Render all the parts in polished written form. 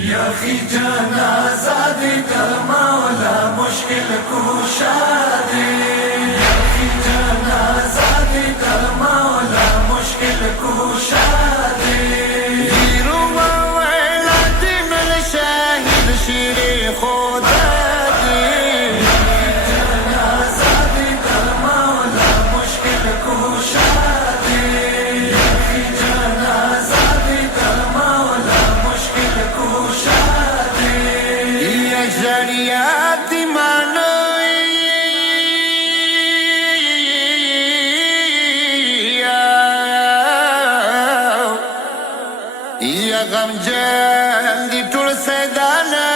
या खी जनाज़ा दे कर मौला मुश्किल कुशा दे। या खी जनाज़ा दे कर मौला मुश्किल कुशा दे। हीरो मौला दिन शाहिद शिरे खुदा दे। या खी जनाज़ा दे कर मौला मुश्किल कुशा दे। या खी जनाज़ा दे कर मौला मुश्किल कुशा दे। या जड़ियाती मानो या गम जल्दी टुड़ से दाना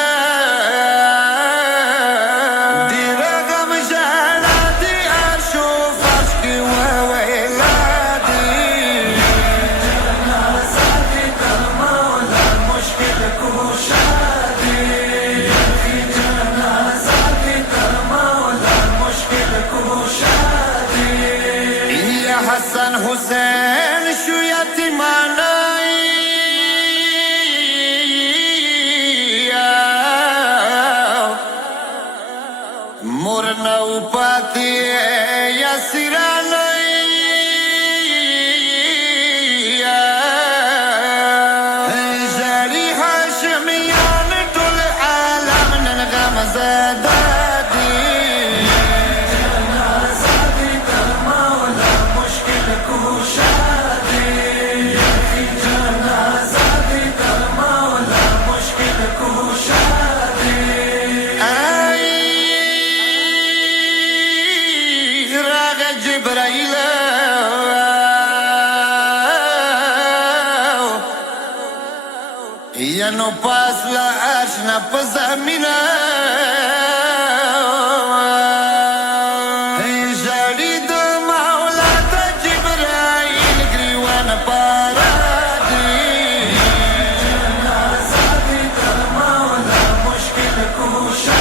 तेरा गम जाना दी आशो फस की ववेला दी। जनाज़ा दे कर मौला मुश्किल कुशा दे। या खी जनाज़ा दे कर मौला मुश्किल कुशा दे। या हसन हुसैन शु यतीमाना मोरना उपाती या सिराना जरी हाशमियान टुल आलम नगम ज़दा दी। जनाज़ा दे कर मौला मुश्किल कुशा दे। या खी जनाज़ा दे कर मौला मुश्किल कुशा दे। जिब्राइल या नो पास ला आशना पज़मीना जड़ी दो मौला द जिब्राइल ग्रीवान पारा दी। जनाज़ा दे कर मौला मुश्किल कुशा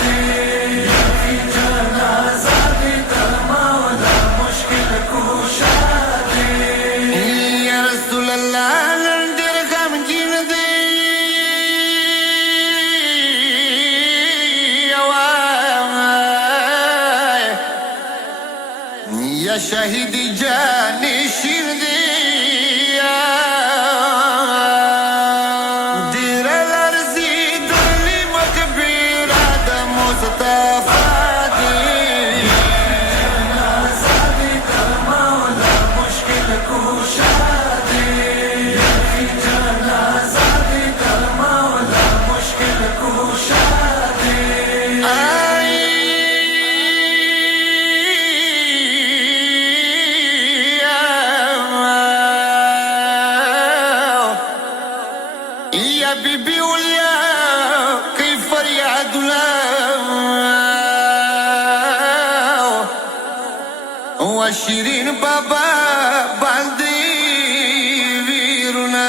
दे। या खी जनाज़ा दे कर मौला मुश्किल कुशा दे। या रसूल अल्लाह लंडर गमगीन दे या शहीदी जानी शिर दे दिल अर्जी दुली मकबीरा द मुस्तफा दे। जनाज़ा दे कर मौला मुश्किल कुशा दे। या खी जनाज़ा दे कर मौला मुश्किल कुशा दे। या बीबी उलिया कई फरियादुला व शिरीन बाबा बांदी वीरुना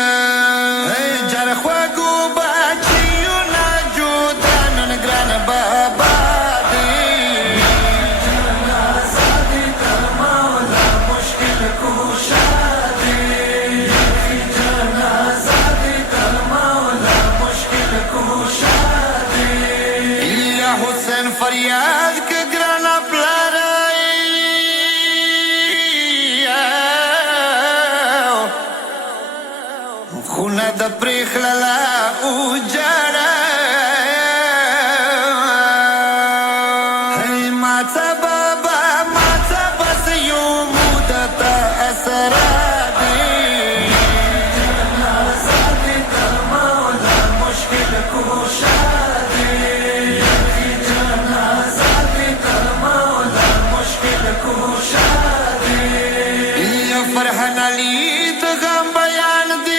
जरखवा गुबा चियुना जुदान ग्रान बाबा दी। जनाज़ा दे कर मौला मुश्किल कुशा दे। या खी जनाज़ा दे कर मौला मुश्किल कुशा दे। या हुसैन फरियाद के ग्राना प्लारा खुना द प्रेखला उजाड़ा माता बाबा माता बस यू मुदता असरा दे। जनाज़ा दे कर मौला मुश्किल कुशा दे। या खी जनाज़ा दे कर मौला मुश्किल कुशा दे। या फरहान अली तो गम बयान दे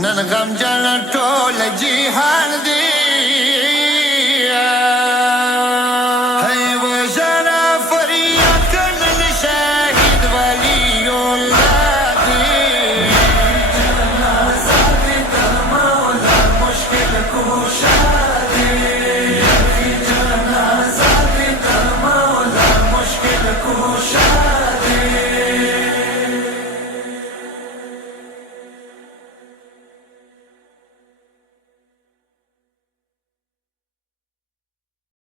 नन गम जाना टोल जी